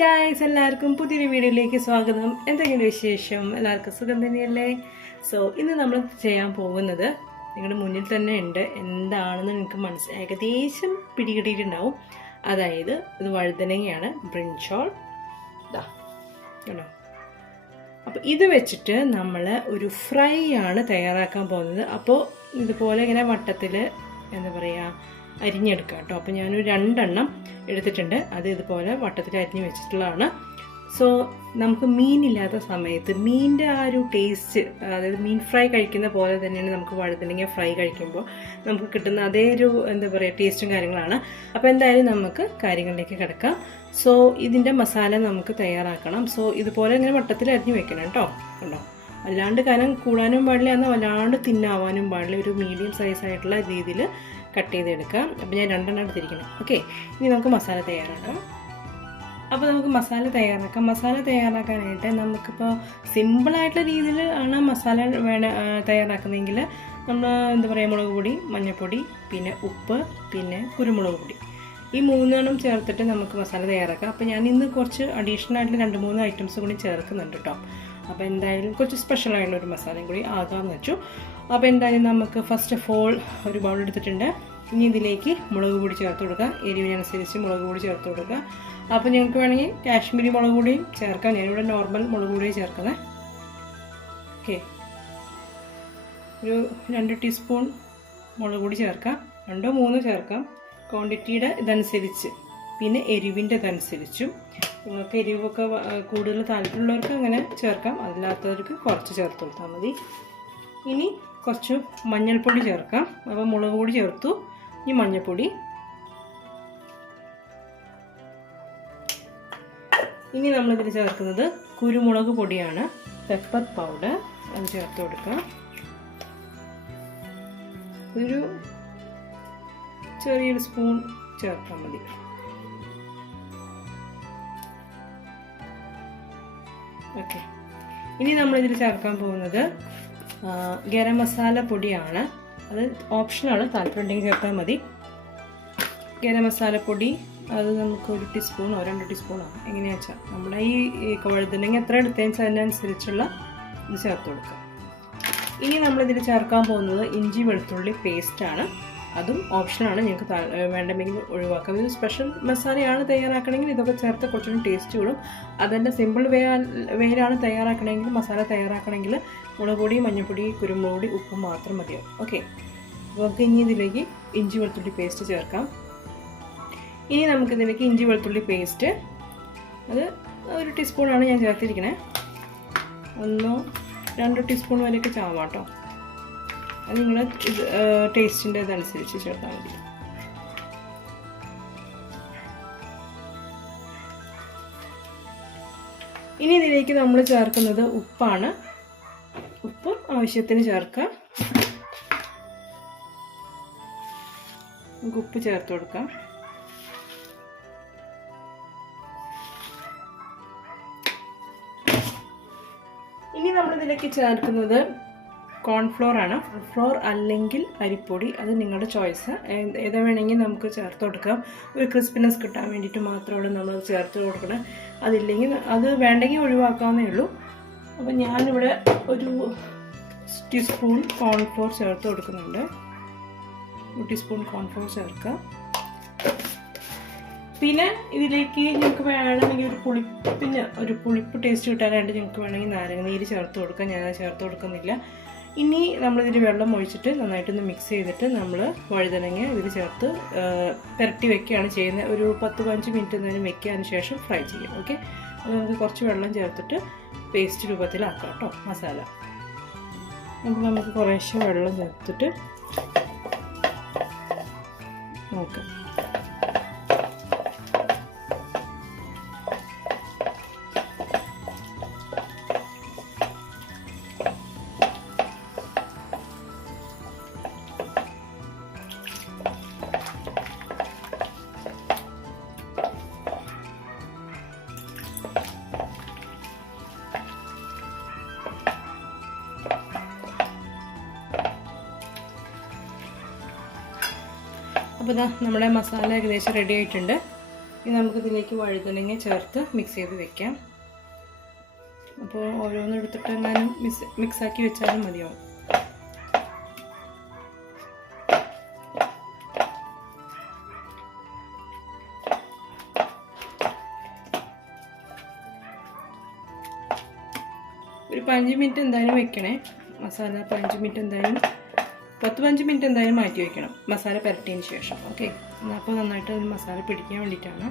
Guys, എല്ലാവർക്കും പുതിയൊരു വീഡിയോയിലേക്ക് സ്വാഗതം. എന്തെങ്കിലും വിശേഷം? എല്ലാവർക്കും സുഖം തന്നെയല്ലേ? സോ ഇന്ന് നമ്മൾ ചെയ്യാൻ പോകുന്നത് നിങ്ങളുടെ മുന്നിൽ തന്നെ ഉണ്ട്. എന്താണെന്ന് നിങ്ങൾക്ക് ഏകദേശം പിടികിട്ടിയിട്ടുണ്ടാവും. അതായത് ഇത് വഴുതനങ്ങയാണ്, ബ്രിഞ്ചോൾ. കേട്ടോ. അപ്പോൾ ഇത് വെച്ചിട്ട് നമ്മൾ ഒരു ഫ്രൈ ആണ് തയ്യാറാക്കാൻ പോകുന്നത്. അപ്പോൾ ഇതുപോലെ ഇങ്ങനെ വട്ടത്തിൽ എന്താ പറയുക അരിഞ്ഞെടുക്കുക കേട്ടോ. അപ്പോൾ ഞാനൊരു 2 എണ്ണം എടുത്തിട്ടുണ്ട്. അത് ഇതുപോലെ വട്ടത്തിൽ അരിഞ്ഞ് വെച്ചിട്ടുള്ളതാണ്. സോ നമുക്ക് മീനില്ലാത്ത സമയത്ത് മീനിൻ്റെ ആ ഒരു ടേസ്റ്റ്, അതായത് മീൻ ഫ്രൈ കഴിക്കുന്ന പോലെ തന്നെയാണ് നമുക്ക് വഴുതനങ്ങ ഫ്രൈ കഴിക്കുമ്പോൾ നമുക്ക് കിട്ടുന്ന അതേ ഒരു എന്താ പറയുക ടേസ്റ്റും കാര്യങ്ങളാണ്. അപ്പോൾ എന്തായാലും നമുക്ക് കാര്യങ്ങളിലേക്ക് കിടക്കാം. സോ ഇതിൻ്റെ മസാല നമുക്ക് തയ്യാറാക്കണം. സോ ഇതുപോലെ ഇങ്ങനെ വട്ടത്തിൽ അരിഞ്ഞ് വെക്കണം കേട്ടോ. കണ്ടോ, അല്ലാണ്ട് കനം കൂടാനും പാടില്ല, എന്നാൽ വല്ലാണ്ട് തിന്നാവാനും പാടില്ല. ഒരു മീഡിയം സൈസായിട്ടുള്ള രീതിയിൽ കട്ട് ചെയ്തെടുക്കാം. അപ്പോൾ ഞാൻ 2 എണ്ണം എടുത്തിരിക്കണം. ഓക്കെ, ഇനി നമുക്ക് മസാല തയ്യാറാക്കാം. അപ്പോൾ നമുക്ക് മസാല തയ്യാറാക്കാനായിട്ട് നമുക്കിപ്പോൾ സിമ്പിളായിട്ടുള്ള രീതിയിൽ ആണ് മസാല തയ്യാറാക്കുന്നതെങ്കിൽ നമ്മൾ എന്താ പറയുക, മുളക് പൊടി, മഞ്ഞൾപ്പൊടി, പിന്നെ ഉപ്പ്, പിന്നെ കുരുമുളക് പൊടി, ഈ 3 എണ്ണം ചേർത്തിട്ട് നമുക്ക് മസാല തയ്യാറാക്കാം. അപ്പോൾ ഞാൻ ഇന്ന് കുറച്ച് അഡീഷണൽ ആയിട്ട് 2-3 ഐറ്റംസ് കൂടി ചേർക്കുന്നുണ്ട് കേട്ടോ. അപ്പോൾ എന്തായാലും കുറച്ച് സ്പെഷ്യലായിട്ടുള്ളൊരു മസാലയും കൂടി ആകാമെന്ന് വെച്ചു. അപ്പോൾ എന്തായാലും നമുക്ക് ഫസ്റ്റ് ഓഫ് ഓൾ ഒരു ബൗൾ എടുത്തിട്ടുണ്ട്. ഇനി ഇതിലേക്ക് മുളക് പൊടി ചേർത്ത് കൊടുക്കുക. എരിവിനനുസരിച്ച് മുളക് പൊടി ചേർത്ത് കൊടുക്കുക. അപ്പോൾ ഞങ്ങൾക്ക് വേണമെങ്കിൽ കാശ്മീരി മുളക് പൊടിയും ചേർക്കാം. ഞാനിവിടെ നോർമൽ മുളക് പൊടിയും ചേർക്കുന്നത്. ഓക്കെ, ഒരു 2 ടീസ്പൂൺ മുളക് പൊടി ചേർക്കാം. 2-3 ചേർക്കാം, ക്വാണ്ടിറ്റിയുടെ ഇതനുസരിച്ച്. പിന്നെ എരിവിൻ്റെ ഇതനുസരിച്ചും. നിങ്ങൾക്ക് എരിവൊക്കെ കൂടുതൽ താല്പര്യമുള്ളവർക്ക് അങ്ങനെ ചേർക്കാം, അല്ലാത്തവർക്ക് കുറച്ച് ചേർത്ത് കൊടുത്താൽ മതി. ഇനി കുറച്ച് മഞ്ഞൾപ്പൊടി ചേർക്കാം. അപ്പോൾ മുളക് പൊടി ചേർത്തു, ഇനി മഞ്ഞൾപ്പൊടി. ഇനി നമ്മളിതിൽ ചേർക്കുന്നത് കുരുമുളക് പൊടിയാണ്, പെപ്പർ പൗഡർ. അത് ചേർത്ത് കൊടുക്കാം. ഒരു ചെറിയൊരു സ്പൂൺ ചേർത്താൽ മതി. ഓക്കെ, ഇനി നമ്മളിതിൽ ചേർക്കാൻ പോകുന്നത് ഗരം മസാല പൊടിയാണ്. അത് ഓപ്ഷനാണ്, താല്പര്യമുണ്ടെങ്കിൽ ചേർത്താൽ മതി. ഗരം മസാല പൊടി അത് നമുക്ക് 1 ടീസ്പൂണോ 2 ടീസ്പൂണോ എങ്ങനെയാ വെച്ചാൽ നമ്മുടെ ഈ വഴുതനങ്ങ എത്ര എടുത്തതെന്ന് വെച്ചാൽ അതിനനുസരിച്ചുള്ള ഇത് ചേർത്ത് കൊടുക്കാം. ഇനി നമ്മളിതിൽ ചേർക്കാൻ പോകുന്നത് ഇഞ്ചി വെളുത്തുള്ളി പേസ്റ്റാണ്. അതും ഓപ്ഷനാണ്, നിങ്ങൾക്ക് വേണ്ടെങ്കിൽ ഒഴിവാക്കാം. ഇത് സ്പെഷ്യൽ മസാലയാണ് തയ്യാറാക്കണമെങ്കിൽ ഇതൊക്കെ ചേർത്ത് കുറച്ചുകൂടി ടേസ്റ്റ് കൂടും. അതിൻ്റെ സിമ്പിൾ വേയിലാണ് തയ്യാറാക്കണമെങ്കിൽ, മസാല തയ്യാറാക്കണമെങ്കിൽ മുളക് പൊടി, മഞ്ഞൾപ്പൊടി, കുരുമുളക് പൊടി, ഉപ്പ് മാത്രം മതിയാവും. ഓക്കെ, നമുക്ക് ഇനി ഇതിലേക്ക് ഇഞ്ചി വെളുത്തുള്ളി പേസ്റ്റ് ചേർക്കാം. ഇനി നമുക്കിതിലേക്ക് ഇഞ്ചി വെളുത്തുള്ളി പേസ്റ്റ് അത് 1 ടീസ്പൂണാണ് ഞാൻ ചേർത്തിരിക്കണേ. 1-2 ടീസ്പൂൺ വരെയൊക്കെ ചാവാം കേട്ടോ. അത് നിങ്ങൾ ടേസ്റ്റിൻ്റെ ഇതനുസരിച്ച് ചേർത്താൽ മതി. ഇനി ഇതിലേക്ക് നമ്മൾ ചേർക്കുന്നത് ഉപ്പാണ്. ഉപ്പ് ആവശ്യത്തിന് ചേർക്കാം. നമുക്ക് ഉപ്പ് ചേർത്ത് കൊടുക്കാം. ഇനി നമ്മളിതിലേക്ക് ചേർക്കുന്നത് കോൺഫ്ലോർ ആണ്. കോൺഫ്ലോർ അല്ലെങ്കിൽ അരിപ്പൊടി, അത് നിങ്ങളുടെ ചോയ്സ്. ഏതാ വേണമെങ്കിൽ നമുക്ക് ചേർത്ത് കൊടുക്കാം. ഒരു ക്രിസ്പിനെസ് കിട്ടാൻ വേണ്ടിയിട്ട് മാത്രമാണ് നമ്മൾ ചേർത്ത് കൊടുക്കണം. അതില്ലെങ്കിൽ അത് വേണ്ടെങ്കിൽ ഒഴിവാക്കാവുന്നേ ഉള്ളൂ. അപ്പോൾ ഞാനിവിടെ ഒരു ടീസ്പൂൺ കോൺഫ്ലോർ ചേർത്ത് കൊടുക്കുന്നുണ്ട്. 1 ടീസ്പൂൺ കോൺഫ്ലോർ ചേർക്കാം. പിന്നെ ഇതിലേക്ക് നിങ്ങൾക്ക് വേണമെങ്കിൽ ഒരു പുളിപ്പ് ടേസ്റ്റ് കിട്ടാനായിട്ട് നിങ്ങൾക്ക് വേണമെങ്കിൽ നാരങ്ങ നീര് ചേർത്ത് കൊടുക്കാം. ഞാനത് ചേർത്ത് കൊടുക്കുന്നില്ല. ഇനി നമ്മളിതിൽ വെള്ളം ഒഴിച്ചിട്ട് നന്നായിട്ടൊന്ന് മിക്സ് ചെയ്തിട്ട് നമ്മൾ വഴുതനങ്ങ ഇതിൽ ചേർത്ത് പുരട്ടി വെക്കുകയാണ് ചെയ്യുന്നത്. ഒരു 10-15 മിനിറ്റ് നേരം വെക്കുക, ശേഷം ഫ്രൈ ചെയ്യാം. ഓക്കെ, അപ്പോൾ നമുക്ക് കുറച്ച് വെള്ളം ചേർത്തിട്ട് പേസ്റ്റ് രൂപത്തിലാക്കാം കേട്ടോ മസാല. അപ്പോൾ നമുക്ക് കുറേശ്ശെ വെള്ളം ചേർത്തിട്ട് നോക്കാം. അപ്പോൾ ഇതാ നമ്മുടെ മസാല ഏകദേശം റെഡി ആയിട്ടുണ്ട്. ഇനി നമുക്കിതിലേക്ക് വഴുതനങ്ങ ചേർത്ത് മിക്സ് ചെയ്ത് വെക്കാം. അപ്പോൾ ഓരോന്നും എടുത്തിട്ട് എങ്ങാനും മിക്സാക്കി വെച്ചാലും മതിയാവും. ഒരു 5 മിനിറ്റ് എന്തായാലും വെക്കണേ. മസാല 5 മിനിറ്റ് എന്തായാലും 10-15 മിനിറ്റ് എന്തായാലും മാറ്റി വെക്കണം മസാല പുരട്ടിയതിന് ശേഷം. ഓക്കെ, അപ്പോൾ നന്നായിട്ട് അത് മസാല പിടിക്കാൻ വേണ്ടിയിട്ടാണ്.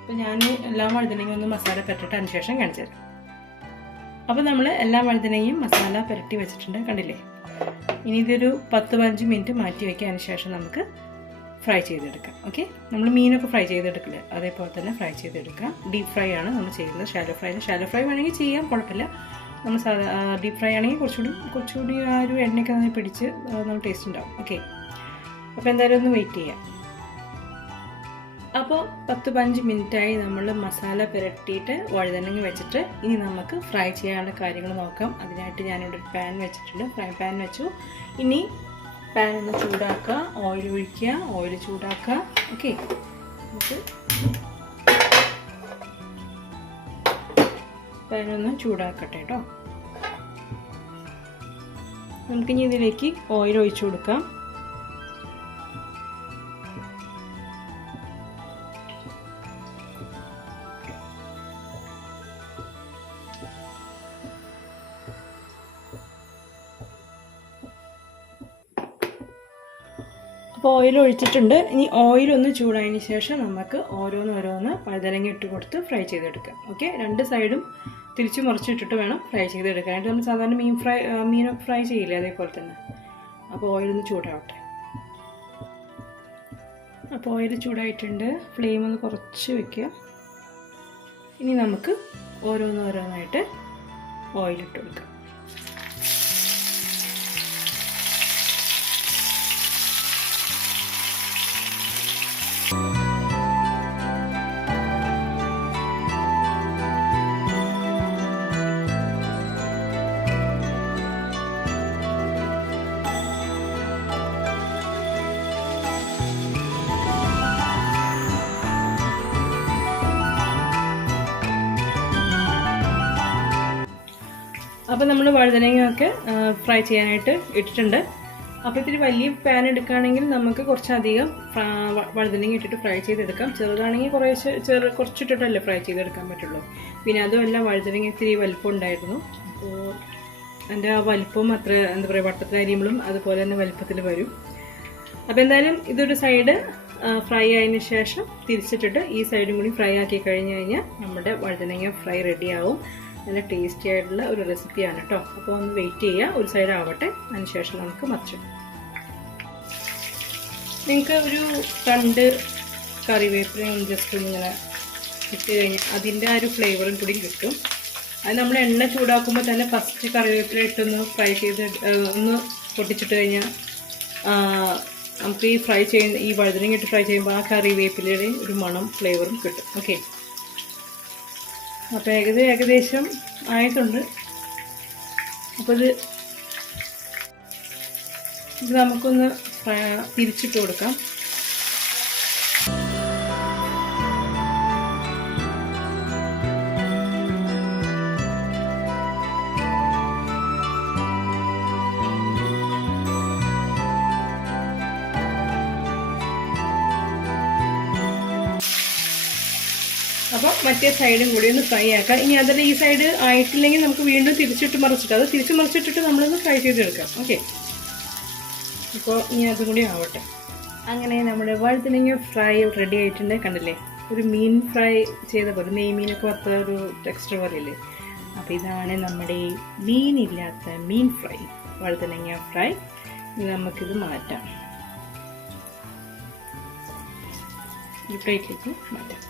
അപ്പോൾ ഞാൻ എല്ലാ വഴുതനങ്ങയും ഒന്ന് മസാല പുരട്ടിട്ട് അതിന് ശേഷം കാണിച്ചു തരാം. അപ്പോൾ നമ്മൾ എല്ലാ വഴുതനങ്ങയും മസാല പുരട്ടി വെച്ചിട്ടുണ്ട്, കണ്ടില്ലേ. ഇനി ഇതൊരു 10-15 മിനിറ്റ് മാറ്റി വയ്ക്കാൻ ശേഷം നമുക്ക് ഫ്രൈ ചെയ്തെടുക്കാം. ഓക്കെ, നമ്മൾ മീനൊക്കെ ഫ്രൈ ചെയ്തെടുക്കില്ലേ, അതേപോലെ തന്നെ ഫ്രൈ ചെയ്തെടുക്കാം. ഡീപ്പ് ഫ്രൈ ആണ് നമ്മൾ ചെയ്യുന്നത്. ഷാലോ ഫ്രൈ വേണമെങ്കിൽ ചെയ്യാം, കുഴപ്പമില്ല. നമ്മൾ ഡീപ്പ് ഫ്രൈ ആണെങ്കിൽ കുറച്ചുകൂടി ആ ഒരു എണ്ണയൊക്കെ നന്നായി പിടിച്ച് നമ്മൾ ടേസ്റ്റ് ഉണ്ടാവും. ഓക്കെ, അപ്പോൾ എന്തായാലും ഒന്ന് വെയിറ്റ് ചെയ്യാം. അപ്പോൾ 10-15 മിനിറ്റായി നമ്മൾ മസാല പുരട്ടിയിട്ട് വഴുതനങ്ങ വെച്ചിട്ട് ഇനി നമുക്ക് ഫ്രൈ ചെയ്യാനുള്ള കാര്യങ്ങൾ നോക്കാം. അതിനായിട്ട് ഞാനിവിടെ ഒരു പാൻ വെച്ചിട്ടുണ്ട്, ഫ്രൈ പാൻ വെച്ചു. ഇനി പാൻ ഒന്ന് ചൂടാക്കുക, ഓയിൽ ഒഴിക്കുക, ഓയിൽ ചൂടാക്കുക. ഓക്കെ, നമുക്ക് പാൻ ഒന്ന് ചൂടാക്കട്ടെ കേട്ടോ. നമുക്കിനി ഇതിലേക്ക് ഓയിൽ ഒഴിച്ചു കൊടുക്കാം. അപ്പോൾ ഓയിൽ ഒഴിച്ചിട്ടുണ്ട്. ഇനി ഓയിലൊന്ന് ചൂടായതിന് ശേഷം നമുക്ക് ഓരോന്ന് വഴുതനങ്ങ ഇട്ട് കൊടുത്ത് ഫ്രൈ ചെയ്തെടുക്കാം. ഓക്കെ, 2 സൈഡും തിരിച്ച് മറിച്ചിട്ടിട്ട് വേണം ഫ്രൈ ചെയ്തെടുക്കാനായിട്ട്. നമ്മൾ സാധാരണ മീൻ ഫ്രൈ ചെയ്യില്ലേ, അതേപോലെ തന്നെ. അപ്പോൾ ഓയിലൊന്ന് ചൂടാവട്ടെ. അപ്പോൾ ഓയിൽ ചൂടായിട്ടുണ്ട്, ഫ്ലെയിം ഒന്ന് കുറച്ച് വയ്ക്കുക. ഇനി നമുക്ക് ഓരോന്നായിട്ട് ഓയിലിട്ട് കൊടുക്കാം. അപ്പോൾ നമ്മൾ വഴുതനങ്ങയൊക്കെ ഫ്രൈ ചെയ്യാനായിട്ട് ഇട്ടിട്ടുണ്ട്. അപ്പോൾ ഇത്തിരി വലിയ പാൻ എടുക്കുകയാണെങ്കിൽ നമുക്ക് കുറച്ചധികം വഴുതനങ്ങ ഇട്ടിട്ട് ഫ്രൈ ചെയ്തെടുക്കാം. ചെറുതാണെങ്കിൽ കുറച്ചിട്ടിട്ടല്ലേ ഫ്രൈ ചെയ്തെടുക്കാൻ പറ്റുള്ളൂ. പിന്നെ അതുമല്ല, വഴുതനങ്ങ ഇത്തിരി വലിപ്പം ഉണ്ടായിരുന്നു. അപ്പോൾ എൻ്റെ ആ വലിപ്പം അത്ര എന്താ പറയുക, വട്ടത്തിൽ അരിയുമ്പോഴും അതുപോലെ തന്നെ വലിപ്പത്തിൽ വരും. അപ്പോൾ എന്തായാലും ഇതൊരു സൈഡ് ഫ്രൈ ആയതിനു ശേഷം തിരിച്ചിട്ടിട്ട് ഈ സൈഡും കൂടി ഫ്രൈ ആക്കി കഴിഞ്ഞ് കഴിഞ്ഞാൽ നമ്മുടെ വഴുതനങ്ങ ഫ്രൈ റെഡിയാവും. നല്ല ടേസ്റ്റി ആയിട്ടുള്ള ഒരു റെസിപ്പിയാണ് കേട്ടോ. അപ്പോൾ ഒന്ന് വെയിറ്റ് ചെയ്യുക, ഒരു സൈഡ് ആവട്ടെ, അതിനുശേഷം നമുക്ക് മറിച്ചിടാം. നിങ്ങൾക്ക് ഒരു 2 കറിവേപ്പിലയും ജസ്റ്റ് ഇങ്ങനെ ഇട്ട് കഴിഞ്ഞാൽ അതിൻ്റെ ആ ഒരു ഫ്ലേവറും കൂടി കിട്ടും. അത് നമ്മൾ എണ്ണ ചൂടാക്കുമ്പോൾ തന്നെ ഫസ്റ്റ് കറിവേപ്പില ഇട്ടൊന്ന് ഫ്രൈ ചെയ്ത് ഒന്ന് പൊട്ടിച്ചിട്ട് കഴിഞ്ഞാൽ നമുക്ക് ഈ വഴുതനങ്ങ ഇട്ട് ഫ്രൈ ചെയ്യുമ്പോൾ ആ കറിവേപ്പിലയുടെ ഒരു മണം ഫ്ലേവറും കിട്ടും. ഓക്കെ, അപ്പോൾ ഏകദേശം ആയിട്ടുണ്ട്. അപ്പോൾ ഇത് നമുക്കൊന്ന് തിരിച്ചിട്ട് കൊടുക്കാം. അപ്പോൾ മറ്റേ സൈഡും കൂടി ഒന്ന് ഫ്രൈ ആക്കാം. ഇനി അതിൽ ഈ സൈഡ് ആയിട്ടില്ലെങ്കിൽ നമുക്ക് വീണ്ടും തിരിച്ചിട്ട് മറിച്ചിട്ടിട്ട് നമ്മളൊന്ന് ഫ്രൈ ചെയ്തെടുക്കാം. ഓക്കെ, അപ്പോൾ ഇനി അതും കൂടി ആവട്ടെ. അങ്ങനെ നമ്മുടെ വഴുതനങ്ങ ഫ്രൈ റെഡി ആയിട്ടുണ്ട്. കണ്ടില്ലേ, ഒരു മീൻ ഫ്രൈ ചെയ്ത പോലെ, നെയ്മീനൊക്കെ വറുത്ത ഒരു ടെക്സ്ചർ പോലെയല്ലേ. അപ്പോൾ ഇതാണ് നമ്മുടെ മീനില്ലാത്ത മീൻ ഫ്രൈ, വഴുതനങ്ങ ഫ്രൈ. ഇനി നമുക്കിത് മാറ്റാം, ഈ പ്ലേറ്റിലേക്ക് മാറ്റാം.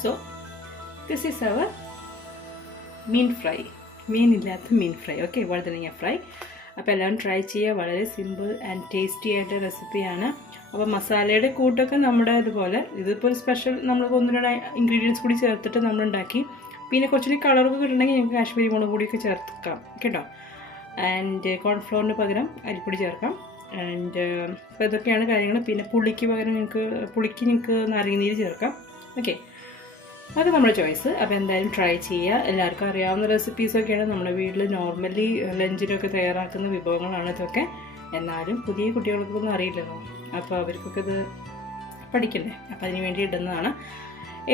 സോ ദിസ് ഈസ് അവർ മീൻ ഫ്രൈ, മീനില്ലാത്ത മീൻ ഫ്രൈ. ഓക്കെ, വഴുതനങ്ങ ഫ്രൈ. അപ്പോൾ എല്ലാവരും ട്രൈ ചെയ്യുക. വളരെ സിമ്പിൾ ആൻഡ് ടേസ്റ്റി ആയിട്ട് റെസിപ്പിയാണ്. അപ്പോൾ മസാലയുടെ കൂട്ടൊക്കെ നമ്മുടെ ഇതുപോലെ, ഇതിപ്പോൾ സ്പെഷ്യൽ നമ്മൾ 1-2 ഇൻഗ്രീഡിയൻസ് കൂടി ചേർത്തിട്ട് നമ്മളുണ്ടാക്കി. പിന്നെ കുറച്ചുകൂടി കളറൊക്കെ കിട്ടണമെങ്കിൽ ഞങ്ങൾക്ക് കാശ്മീരി മുളക് പൊടിയൊക്കെ ചേർക്കാം കേട്ടോ. ആൻഡ് കോൺഫ്ലോറിന് പകരം അരിപ്പൊടി ചേർക്കാം. ആൻഡ് അപ്പോൾ ഇതൊക്കെയാണ് കാര്യങ്ങൾ. പിന്നെ പുളിക്ക് നിങ്ങൾക്ക് നാരങ്ങനീര് ചേർക്കാം. ഓക്കെ, അത് നമ്മുടെ ചോയ്സ്. അപ്പോൾ എന്തായാലും ട്രൈ ചെയ്യുക. എല്ലാവർക്കും അറിയാവുന്ന റെസിപ്പീസൊക്കെയാണ്. നമ്മുടെ വീട്ടിൽ നോർമലി ലഞ്ചിനൊക്കെ തയ്യാറാക്കുന്ന വിഭവങ്ങളാണ് ഇതൊക്കെ. എന്നാലും പുതിയ കുട്ടികൾക്കൊന്നും അറിയില്ലല്ലോ, അപ്പോൾ അവർക്കൊക്കെ ഇത് പഠിക്കണ്ടേ. അപ്പോൾ അതിന് വേണ്ടി ഇടുന്നതാണ്.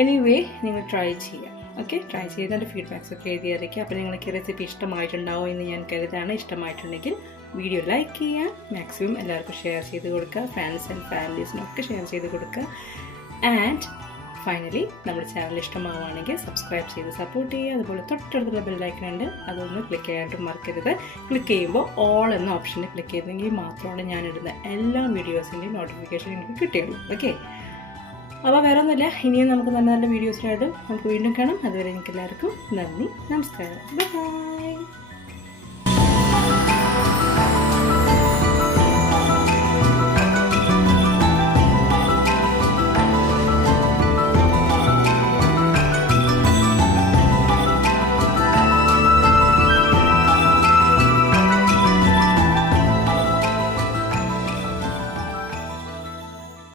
എനിവേ, നിങ്ങൾ ട്രൈ ചെയ്യുക. ഓക്കെ, ട്രൈ ചെയ്തതിൻ്റെ ഫീഡ്ബാക്സൊക്കെ എഴുതി അറിയിക്കുക. അപ്പോൾ നിങ്ങൾക്ക് ഈ റെസിപ്പി ഇഷ്ടമായിട്ടുണ്ടാവും എന്ന് ഞാൻ കരുതാണ്. ഇഷ്ടമായിട്ടുണ്ടെങ്കിൽ വീഡിയോ ലൈക്ക് ചെയ്യുക, മാക്സിമം എല്ലാവർക്കും ഷെയർ ചെയ്ത് കൊടുക്കുക, ഫ്രണ്ട്സ് ആൻഡ് ഫാമിലീസിനൊക്കെ ഷെയർ ചെയ്ത് കൊടുക്കുക. ആൻഡ് ഫൈനലി നമ്മുടെ ചാനൽ ഇഷ്ടമാവുകയാണെങ്കിൽ സബ്സ്ക്രൈബ് ചെയ്ത് സപ്പോർട്ട് ചെയ്യുക. അതുപോലെ തൊട്ടടുത്തുള്ള ബെല്ലൈക്കൺ ഉണ്ട്, അതൊന്ന് ക്ലിക്ക് ചെയ്യാനായിട്ട് മറക്കരുത്. ക്ലിക്ക് ചെയ്യുമ്പോൾ ഓൾ എന്ന ഓപ്ഷനിൽ ക്ലിക്ക് ചെയ്തെങ്കിൽ മാത്രമാണ് ഞാനിടുന്ന എല്ലാ വീഡിയോസിൻ്റെയും നോട്ടിഫിക്കേഷൻ എനിക്ക് കിട്ടുകയുള്ളൂ. ഓക്കെ, അപ്പോൾ വേറെ ഒന്നുമില്ല. ഇനിയും നമുക്ക് നല്ല നല്ല വീഡിയോസിനായിട്ട് നമുക്ക് വീണ്ടും കാണാം. അതുവരെ എനിക്ക് എല്ലാവർക്കും നന്ദി, നമസ്കാരം, ബൈ.